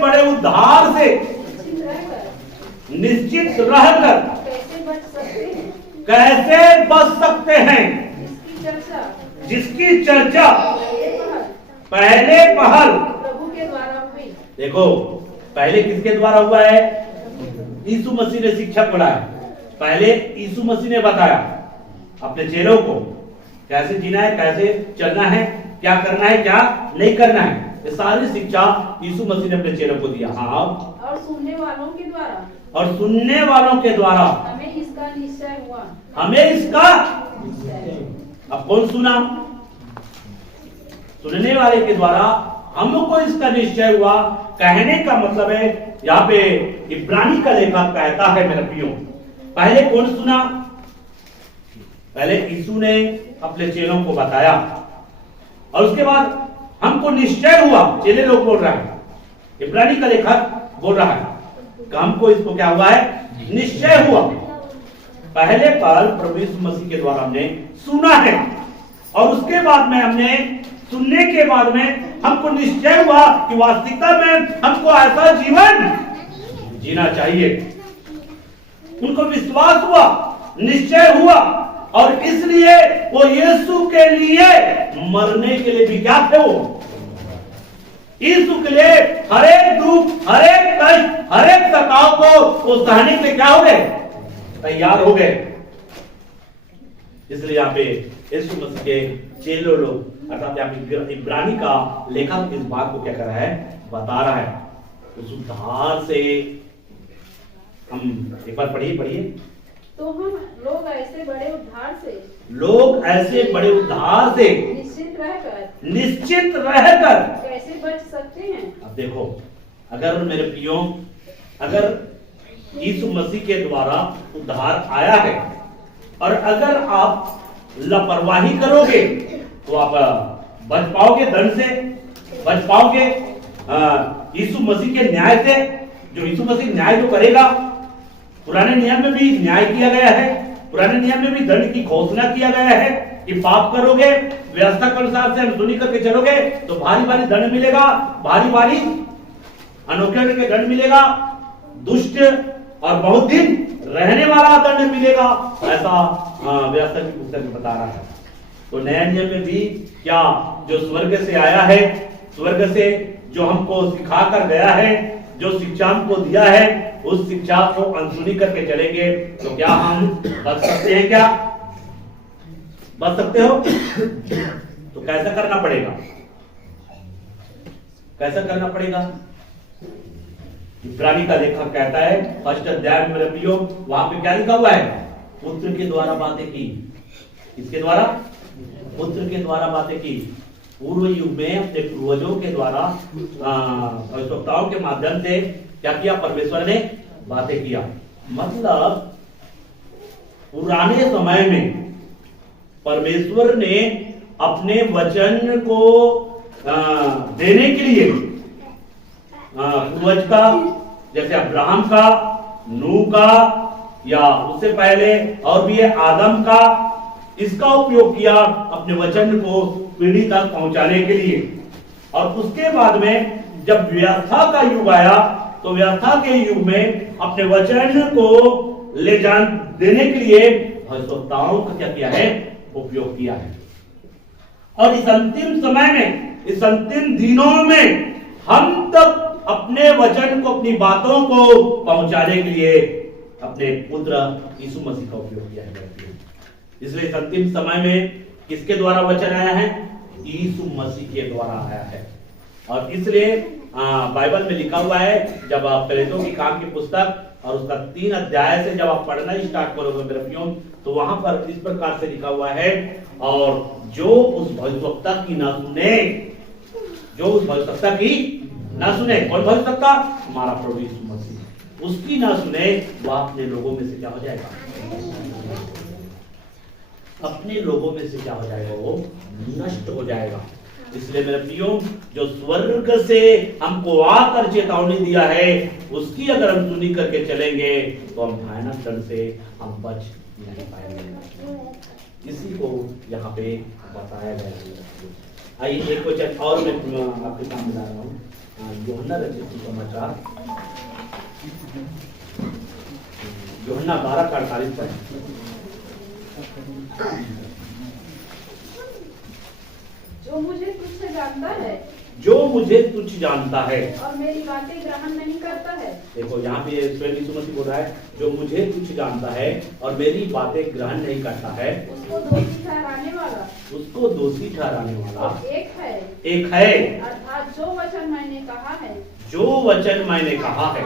बड़े उद्धार से निश्चित रहकर कैसे बच सकते हैं? जिसकी चर्चा पहले पहल प्रभु के द्वारा हुई। देखो, पहले किसके द्वारा हुआ है? यीशु मसीह ने शिक्षा पढ़ाया। पहले यीशु मसीह ने बताया अपने चेलों को कैसे जीना है, कैसे चलना है, क्या करना है, क्या नहीं करना है। ये सारी शिक्षा यीशु मसीह ने अपने चेलों को दिया। हाँ, और सुनने वालों के द्वारा हमें इसका निश्चय हुआ। अब कौन सुना? सुनने वाले के द्वारा हमको इसका निश्चय हुआ। कहने का मतलब है यहाँ पे इब्रानी का लेखक कहता है मेरे प्रियो, पहले कौन सुना? पहले यीशु ने अपने चेलों को बताया और उसके बाद हमको निश्चय हुआ। चेले लोग बोल रहा है, इब्रानी का लेखक बोल रहा है कि हमको इसको क्या हुआ है? निश्चय हुआ। पहले पल प्रभु यीशु मसीह के द्वारा हमने सुना है और उसके बाद में हमने सुनने के बाद में हमको निश्चय हुआ कि वास्तविकता में हमको ऐसा जीवन जीना चाहिए। उनको विश्वास हुआ, निश्चय हुआ, और इसलिए वो यीशु के लिए मरने के लिए भी क्या थे? वो यीशु के लिए हर एक दुख, हर एक कष्ट, हर एक सताव को वो सहने के लिए क्या हो गए? तैयार हो गए। इसलिए यहाँ पे यीशु मसीह के चेलों लोग अर्थात यहाँ पे इब्रानी का लेखक इस बात को क्या कर रहा है? बता रहा है। उस उद्धार से हम एक बार पढ़िए। तो हम लोग ऐसे बड़े उद्धार से निश्चित रहकर कैसे बच सकते हैं? अब देखो, अगर मेरे प्रियो अगर यीशु मसीह के द्वारा उद्धार आया है और अगर आप लापरवाही करोगे तो आप बच पाओगे दंड से, बच पाओगे यीशु मसीह के न्याय से। जो यीशु मसीह न्याय तो करेगा, पुराने नियम में भी न्याय किया गया है, पुराने नियम में भी दंड की घोषणा किया गया है कि पाप करोगे, व्यवस्था के अनुसार से अनसुनी करके चलोगे तो भारी भारी दंड मिलेगा, भारी भारी अनोखे के दंड मिलेगा, दुष्ट और बहुत दिन रहने वाला दंड मिलेगा, ऐसा व्यवस्था की पुस्तक में बता रहा है। तो नया नियम में भी क्या जो स्वर्ग से आया है, स्वर्ग से जो हमको सिखा कर गया है, जो शिक्षा हमको दिया है, उस शिक्षा को अनसुनी करके चलेंगे तो क्या हम बच सकते हैं? क्या बच सकते हो? तो कैसा करना पड़ेगा? कैसा करना पड़ेगा? इब्रानी का लेखक कहता है 1 अध्याय में, मेरे प्रियो, वहां पे क्या लिखा हुआ है? पुत्र के द्वारा बातें की। किसके द्वारा? पुत्र के द्वारा बातें की। पूर्व युग में अपने पूर्वजों के द्वारा भविष्यवक्ताओं के माध्यम से क्या किया? परमेश्वर ने बातें किया। मतलब पुराने समय में परमेश्वर ने अपने वचन को देने के लिए पूर्वज का, जैसे अब्राहम का, नूह का, या उससे पहले और भी आदम का, इसका उपयोग किया अपने वचन को पीढ़ी तक पहुंचाने के लिए। और उसके बाद में जब व्यवस्था का युग आया तो व्यवस्था के युग में अपने वचन को ले जान देने के लिए भविष्यवक्ताओं का क्या किया है? उपयोग किया है। और इस अंतिम समय में, इस अंतिम दिनों में हम तक अपने वचन को, अपनी बातों को पहुंचाने के लिए अपने पुत्र यीशु मसीह का उपयोग किया है। इसलिए इस अंतिम समय में किसके द्वारा वचन आया है? यीशु मसीह के द्वारा आया है। और इसलिए बाइबल में लिखा हुआ है, जब आप प्रेरितों की काम की पुस्तक और उसका 3 अध्याय से जब आप पढ़ना स्टार्ट करोगे मेरे प्रियो, तो वहां पर इस प्रकार से लिखा हुआ है, और जो उस भविष्यवक्ता की ना सुने, जो उस भविष्यवक्ता की ना सुने, कौन भविष्यवक्ता? हमारा प्रभु यीशु मसीह, उसकी ना सुने, वह अपने लोगों में से क्या हो जाएगा? अपने लोगों में से क्या हो जाएगा? वो नष्ट हो जाएगा। इसलिए मेरे प्रियो, जो स्वर्ग से हमको आकर चेतावनी दिया है, उसकी अगर हम सुनी करके चलेंगे तो हम भयानक दंड से हम बच नहीं पाएंगे। इसी को यहाँ पे बताया गया है। आइए एक वचन और मैं आपके सामने ला रहा हूँ, यूहन्ना रचित सुसमाचार, यूहन्ना 12:48 पर। जो मुझे तुझसे जानता है, जो मुझे तुझ जानता है और मेरी बातें ग्रहण नहीं करता है। देखो यहाँ पे स्वयं यीशु मसीह बोल रहा है, जो मुझे तुझ जानता है और मेरी बातें ग्रहण नहीं करता है, उसको दोषी ठहराने वाला, उसको दोषी ठहराने वाला एक है, अर्थात जो वचन मैंने कहा है, जो वचन मैंने कहा है,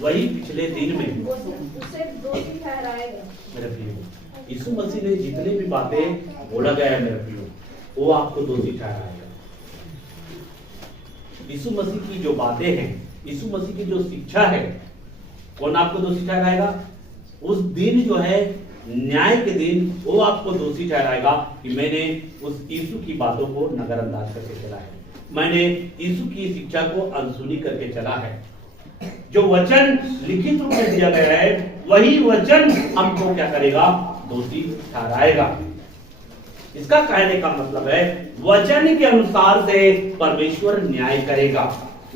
वही पिछले दिन में उसे दोषी ठहराएगा। मेरे प्रियो, यीशु मसीह ने जितने भी बातें बोला गया है मेरे प्रियो, वो आपको दोषी ठहराएगा। यीशु मसीह की जो बातें हैं, यीशु मसीह की जो शिक्षा है, कौन आपको दोषी ठहराएगा? उस दिन जो है न्याय के दिन, वो आपको दोषी ठहराएगा कि मैंने उस यीशु की बातों को नजरअंदाज करके चला है, मैंने यीशु की शिक्षा को अनसुनी करके चला है। जो वचन लिखित रूप में दिया गया है, वही वचन हमको क्या करेगा? दोषी ठहराएगा। इसका कहने का मतलब है, वचन के अनुसार से परमेश्वर न्याय करेगा।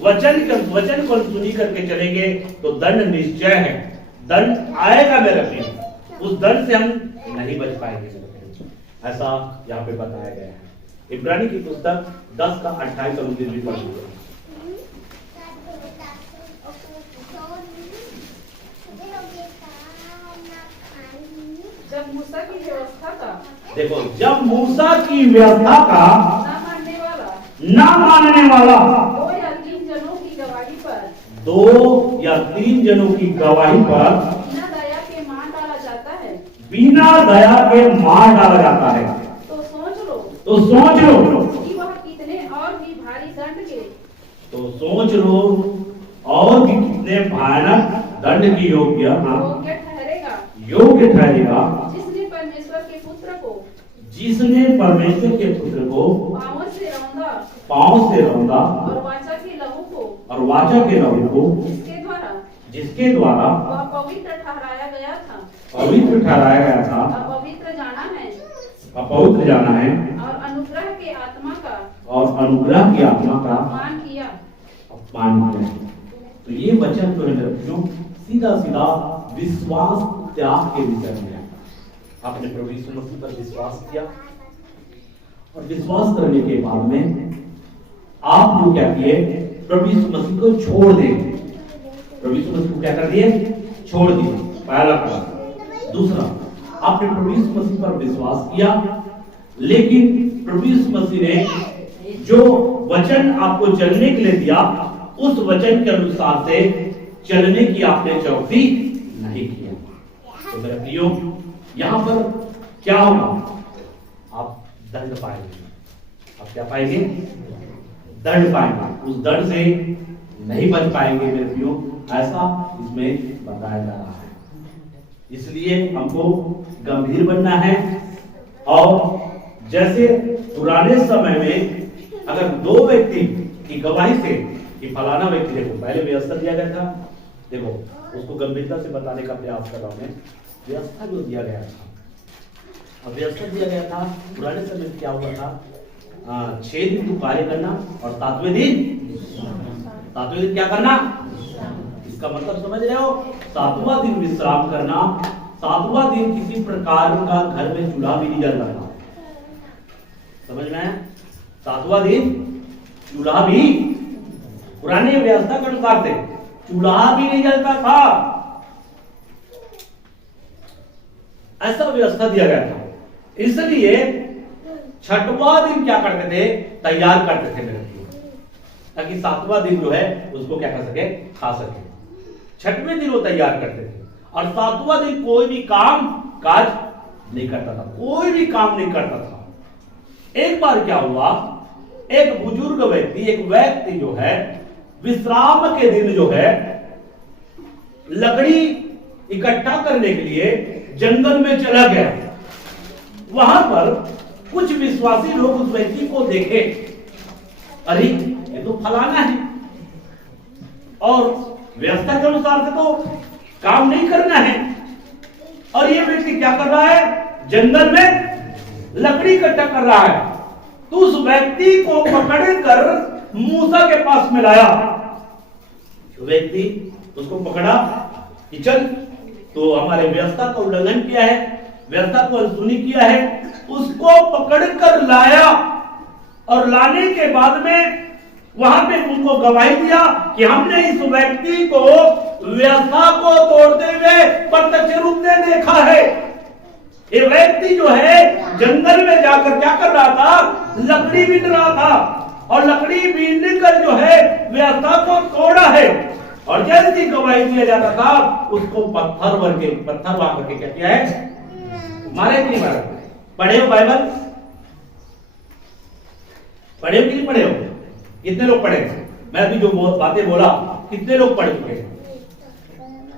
वचन को सुनी करके चलेंगे तो दंड निश्चय है, दंड आएगा मेरे प्रिय, उस दंड से हम नहीं बच पाएंगे। ऐसा यहाँ पे बताया गया है। इब्रानी की पुस्तक 10:28 और 29 भी पढ़िए। जब मूसा की व्यवस्था का, देखो, जब मूसा की व्यवस्था का ना मानने वाला 2 या 3 जनों की गवाही पर बिना दया के मार डाला जाता है, बिना दया के मार डाला जाता है, तो सोच लो कि वह कितने और भी भारी दंड के, तो सोच लो और भी कितने भयानक दंड की योग्य योग्य ठहरेगा जिसने परमेश्वर के पुत्र को पांव से रौंदा और वाचा के लहू को जिसके द्वारा वह पवित्र ठहराया गया था, अपवित्र जाना है और अनुग्रह की आत्मा का अपमान किया। तो ये वचन तो सीधा सीधा विश्वास त्याग के विषय में है। आपने प्रभु यीशु मसीह पर विश्वास किया और विश्वास करने के बाद में आप लोग क्या किए, प्रभु यीशु मसीह को छोड़ देंगे। प्रभु यीशु मसीह को क्या कर दिए, छोड़ दिए, पहला कदम। दूसरा, आपने प्रभु यीशु मसीह पर विश्वास किया, लेकिन प्रभु यीशु मसीह ने जो वचन आपको चलने के लिए दिया, उस वचन के अनुसार से चलने की आपने चौकसी नहीं किया। तो मेरे प्रियो, यहां पर क्या होगा, आप दंड पाएंगे। आप क्या पाएंगे, दंड पाएंगे। उस दंड से नहीं बच पाएंगे मेरे प्रियो, ऐसा इसमें बताया जा रहा है। इसलिए हमको गंभीर बनना है। और जैसे पुराने समय में अगर दो व्यक्ति की गवाही से कि फलाना व्यक्ति, देखो पहले व्यवस्था दिया गया था, देखो उसको गंभीरता से बताने का प्रयास कर रहा हूं मैं। व्यवस्था जो दिया गया था, अब व्यवस्था दिया गया था पुराने समय में क्या हुआ था, 6 दिन तू कार्य करना और 7वें दिन क्या करना। इसका मतलब समझ रहे हो, 7वां दिन विश्राम करना। 7वां दिन किसी प्रकार का घर में चूल्हा भी नहीं जलता था, समझ में आया। 7वां दिन चूल्हा भी, पुरानी व्यवस्था के अनुसार से चूल्हा भी नहीं जलता था, ऐसा व्यवस्था दिया गया था। इसलिए 6वां दिन क्या करते थे, तैयार करते थे मेरे लिए, ताकि 7वां दिन जो है उसको क्या कर सके, खा सके। 6वें दिन वो तैयार करते थे और 7वां दिन कोई भी काम काज नहीं करता था, कोई भी काम नहीं करता था। एक बार क्या हुआ, एक बुजुर्ग व्यक्ति, एक व्यक्ति जो है विश्राम के दिन जो है लकड़ी इकट्ठा करने के लिए जंगल में चला गया। वहां पर कुछ विश्वासी लोग उस व्यक्ति को देखे, अरे ये तो फलाना है, और व्यवस्था के अनुसार से तो काम नहीं करना है, और ये व्यक्ति क्या कर रहा है, जंगल में लकड़ी इकट्ठा कर रहा है। तो उस व्यक्ति को पकड़कर मूसा के पास में लाया। व्यक्ति उसको पकड़ा कि चल, तो हमारे व्यवस्था का उल्लंघन किया है, व्यवस्था को अनसुनी किया है। उसको पकड़कर लाया और लाने के बाद में वहां पे उनको गवाही दिया कि हमने इस व्यक्ति को व्यवस्था को तोड़ते हुए प्रत्यक्ष रूप में देखा है। ये व्यक्ति जो है जंगल में जाकर क्या कर रहा था, लकड़ी बीन रहा था, और लकड़ी बीन कर जो है व्यवस्था को तोड़ा है। और जैसी गवाही दिया जाता था उसको पत्थर वहां करके क्या किया है, मारे कि नहीं मारे। पढ़े हो बाइबल, पढ़े हो कि नहीं पढ़े हो, कितने लोग पढ़े, मैं अभी जो बातें बोला कितने लोग पढ़ चुके हैं।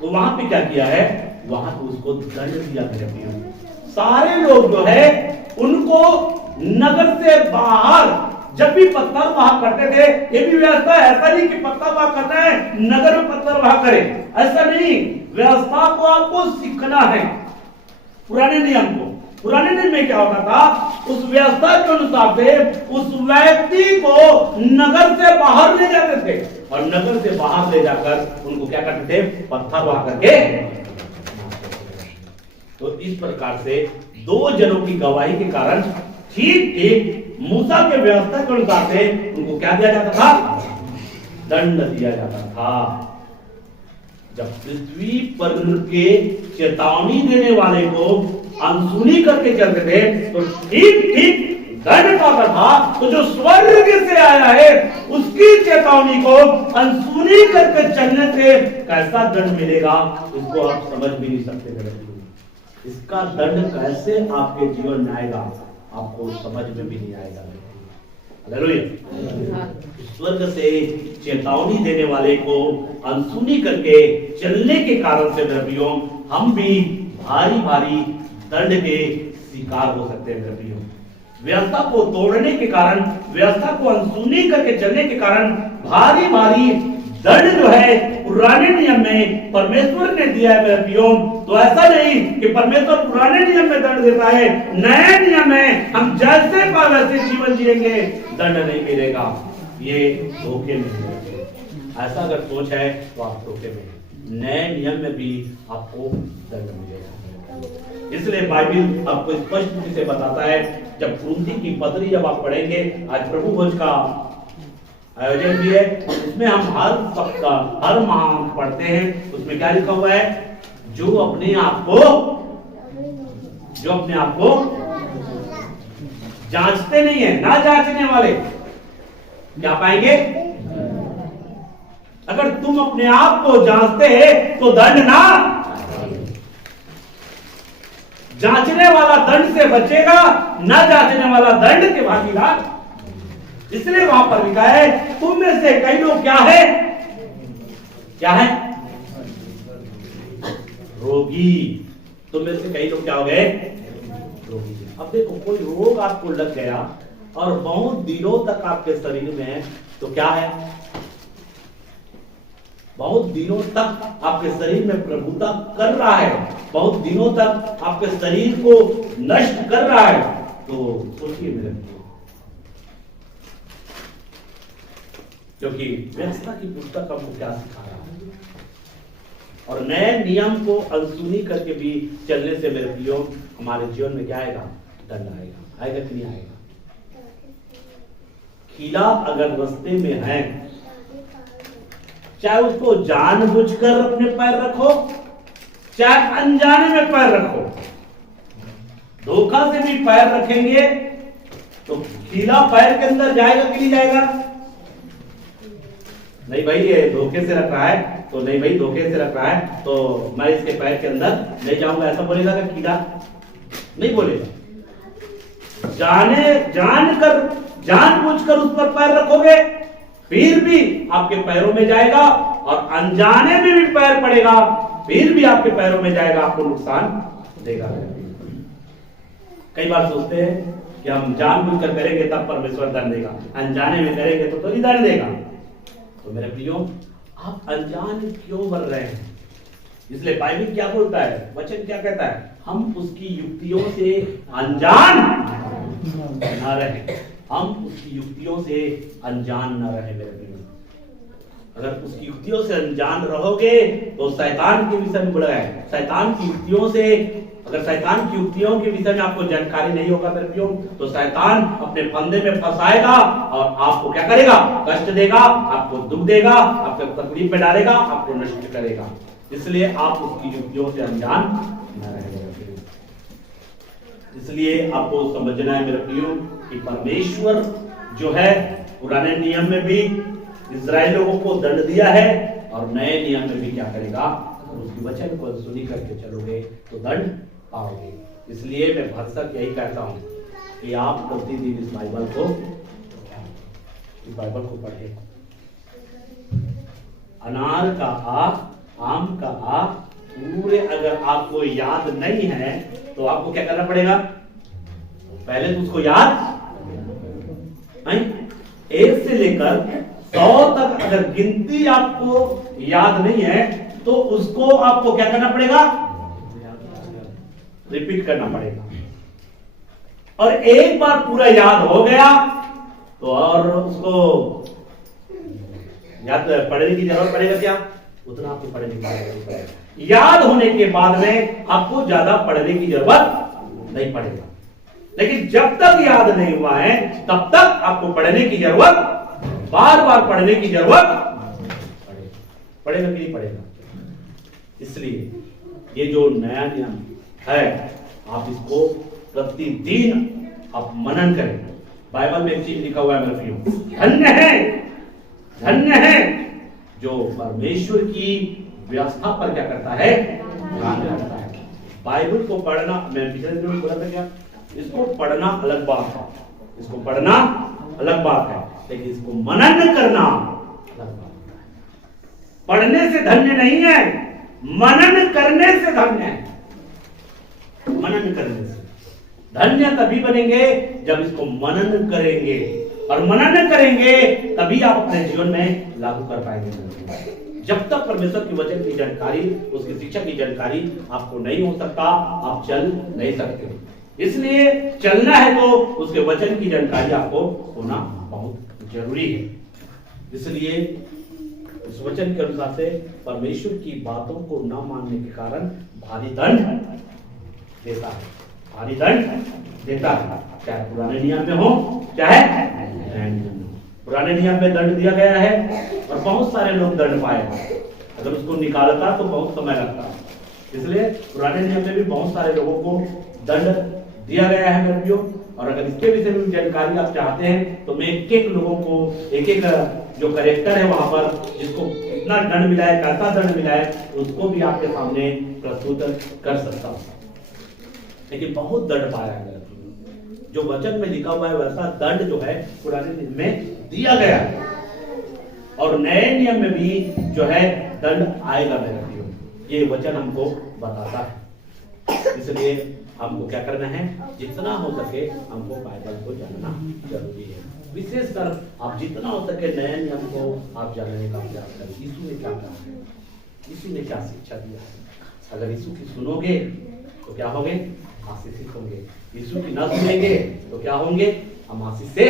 तो वहां पे क्या किया है, वहां पे उसको दंड दिया गया। सारे लोग जो है उनको नगर से बाहर, जब भी पत्थर वहां करते थे, ये भी व्यवस्था ऐसा नहीं कि पत्थर वहां करना है नगर में पत्थर वहां करे, ऐसा नहीं। व्यवस्था को आपको सीखना है। पुराने नियम में क्या होता था, उस व्यवस्था के अनुसार से उस व्यक्ति को नगर से बाहर ले जाते थे, और नगर से बाहर ले जाकर उनको क्या करते थे, पत्थर वहां करके। तो इस प्रकार से 2 जनों की गवाही के कारण ठीक मूसा के व्यवस्था के अनुसार से उनको क्या दिया जाता था, दंड दिया जाता था। जब पृथ्वी पर के चेतावनी देने वाले को अनसुनी करके चलते थे तो ठीक दंड पाता था। तो जो स्वर्ग से आया है उसकी चेतावनी को अनसुनी करके चलने से कैसा दंड मिलेगा, इसको आप समझ भी नहीं सकते। इसका दंड कैसे आपके जीवन में आएगा, आपको समझ में भी नहीं आएगा। हालेलुया। स्वर्ग से चेतावनी देने वाले को अनसुनी करके चलने के कारण से मेरे प्रियो हम भी भारी भारी दंड के शिकार हो सकते हैं मेरे प्रियो। व्यवस्था को तोड़ने के कारण, व्यवस्था को अनसुनी करके चलने के कारण भारी भारी दंड जो है पुराने नियम में परमेश्वर ने दिया है मेरे प्रियो। तो ऐसा नहीं कि परमेश्वर पुराने नियम में दंड देता है, नए नियम में हम जैसे पाए वैसे जीवन जिएंगे, दंड नहीं मिलेगा। ये धोखे में है। ऐसा अगर सोच है तो आप धोखे में हैं। नए नियम में भी आपको दंड मिलेगा। इसलिए बाइबल आपको स्पष्ट रूप से बताता है, जब कुरिन्थी की पत्री जब आप पढ़ेंगे, आज प्रभु भोज का आयोजन भी है, उसमें हम हर सप्ताह हर माह पढ़ते हैं। उसमें क्या लिखा हुआ है? जो अपने आप को जांचते नहीं है, ना जांचने वाले क्या पाएंगे? अगर तुम अपने आप को जांचते हैं तो दंड ना, जांचने वाला दंड से बचेगा, ना जांचने वाला दंड के भागीदार। इसलिए वहां पर लिखा है, तुम में से कई लोग क्या है? क्या है? रोगी। तुम में से कई लोग क्या हो गए? रोगी। अब देखो, कोई रोग आपको लग गया और बहुत दिनों तक आपके शरीर में है, तो क्या है? बहुत दिनों तक आपके शरीर में प्रभुता कर रहा है, बहुत दिनों तक आपके शरीर को नष्ट कर रहा है। तो सोचिए मेरे, क्योंकि व्यवस्था की पुस्तक हमको क्या सिखा रहा है, और नए नियम को अनसुनी करके भी चलने से मेरे प्रियो हमारे जीवन में क्या आएगा? दंड आएगा। आएगा कि नहीं आएगा? कीड़ा अगर रास्ते में है, चाहे उसको जानबूझकर अपने पैर रखो, चाहे अनजाने में पैर रखो, धोखा से भी पैर रखेंगे तो कीड़ा पैर के अंदर जाएगा कि नहीं जाएगा? नहीं भाई, ये धोखे से रख रहा है, तो नहीं भाई धोखे से रख रहा है तो मैं इसके पैर के अंदर नहीं जाऊंगा, ऐसा बोलेगा क्या कीड़ा? नहीं बोलेगा। जानकर जानबूझकर उस पर पैर रखोगे, फिर भी आपके पैरों में जाएगा, और अनजाने में भी पैर पड़ेगा, फिर भी आपके पैरों में जाएगा, आपको नुकसान देगा। कई बार सोचते हैं कि हम जानबूझकर करेंगे तब परमेश्वर दंड देगा, अनजाने में करेंगे तो नहीं दंड देगा। तो मेरे प्रियो, आप अनजान क्यों बन रहे हैं? इसलिए बाइबल क्या बोलता है, वचन क्या कहता है? हम उसकी युक्तियों से अनजान न रहे, हम उसकी युक्तियों से अनजान न रहे मेरे प्रियो। अगर उसकी युक्तियों से अनजान रहोगे तो शैतान के विषय में बोला है, शैतान की युक्तियों से, अगर शैतान की युक्तियों के विषय में आपको जानकारी नहीं होगा मेरे प्रियो, तो शैतान अपने फंदे में फंसाएगा और आपको क्या करेगा? कष्ट देगा, आपको दुख देगा, आपको तकलीफ में डालेगा, आपको नष्ट करेगा। इसलिए आप उसकी युक्तियों से अनजान न रहे। इसलिए आपको समझना है मेरे प्रियो कि परमेश्वर जो है पुराने नियम में भी इस्राएल लोगों को दंड दिया है, और नए नियम में भी क्या करेगा? उसकी वचन को सुनी करके चलोगे तो दंड पाओगे। इसलिए मैं भरसक यही कहता हूं कि आप प्रतिदिन इस बाइबल को पढ़ें। अनार का आ, आम का आ, पूरे अगर आपको याद नहीं है तो आपको क्या करना पड़ेगा? पहले तो उसको याद, 1 से लेकर 100 तक अगर गिनती आपको याद नहीं है तो उसको आपको क्या करना पड़ेगा? रिपीट करना पड़ेगा। और एक बार पूरा याद हो गया तो और उसको याद पढ़ने की जरूरत पड़ेगा क्या? उतना आपको पढ़ने की जरूरत पड़ेगा। याद होने के बाद में आपको ज्यादा पढ़ने की जरूरत नहीं पड़ेगा, लेकिन जब तक याद नहीं हुआ है तब तक आपको पढ़ने की जरूरत, बार बार पढ़ने की जरूरत पड़ेगा कि नहीं पड़ेगा? इसलिए ये जो नया नियम है, आप इसको प्रतिदिन आप मनन करें। बाइबल में एक चीज लिखा हुआ है मेरे प्रियो, धन्य है जो परमेश्वर की व्यवस्था पर क्या करता है? ध्यान रखता है। बाइबल को पढ़ना, मैं पिछले दिन बोला था क्या, इसको पढ़ना अलग बात है, इसको पढ़ना अलग बात है, लेकिन इसको मनन करना अलग बात है। पढ़ने से धन्य नहीं है, मनन करने से धन्य है। मनन करने से धन्य तभी बनेंगे जब इसको मनन करेंगे, और मनन करेंगे तभी आप अपने जीवन में लागू कर पाएंगे। जब तक परमेश्वर की वचन की जानकारी, उसकी शिक्षा की जानकारी आपको नहीं हो सकता, आप चल नहीं सकते। इसलिए चलना है तो उसके वचन की जानकारी आपको होना बहुत जरूरी है। इसलिए इस वचन के अनुसार से परमेश्वर की बातों को न मानने के कारण भारी दंड देता है, भारी दंड देता है। चाहे पुराने नियम में हो, चाहे नए नियम में हो। पुराने नियम में दंड दिया गया है और बहुत सारे लोग दंड पाए। अगर उसको निकालता तो बहुत समय लगता, इसलिए पुराने नियम में भी बहुत सारे लोगों को दंड दिया गया है मेरे भाइयों। और अगर इसके विषय में जानकारी आप चाहते हैं तो मैं एक एक लोगों को, एक एक जो करेक्टर है वहां पर, जिसको कितना दंड मिला है, कैसा दंड मिला है, उसको भी आपके सामने प्रस्तुत कर सकता हूँ। लेकिन बहुत दंड पाया है मेरे भाइयों। जो वचन में लिखा हुआ है वैसा दंड जो है पुराने नियम में दिया गया है, और नए नियम में भी जो है दंड आएगा मेरे भाइयों। ये वचन हमको बताता है। इसलिए हमको क्या करना है, जितना हो सके हमको बाइबल को जानना जरूरी है। विशेषकर आप जितना हो सके नए नियम को आप जानने का प्रयास करें। यीशु ने क्या कहा है, यीशु ने क्या शिक्षा दिया है। अगर यीशु की सुनोगे तो क्या होंगे, आशीषित होंगे। यीशु की न सुनेंगे तो क्या होंगे, हम आशीष से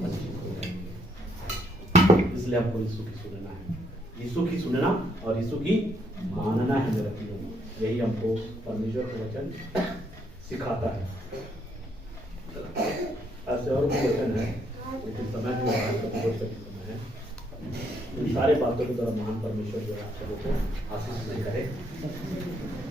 वंचित हो जाएंगे। इसलिए हमको यीशु की सुनना है, यीशु की सुनना और यीशु की मानना है मेरे प्रिय। यही हमको परमेश्वर का वचन सिखाता है। ऐसे और भी वचन है, लेकिन समय जो है इन सारे बातों के द्वारा महान परमेश्वर जो आप सबको आशीष नहीं करे।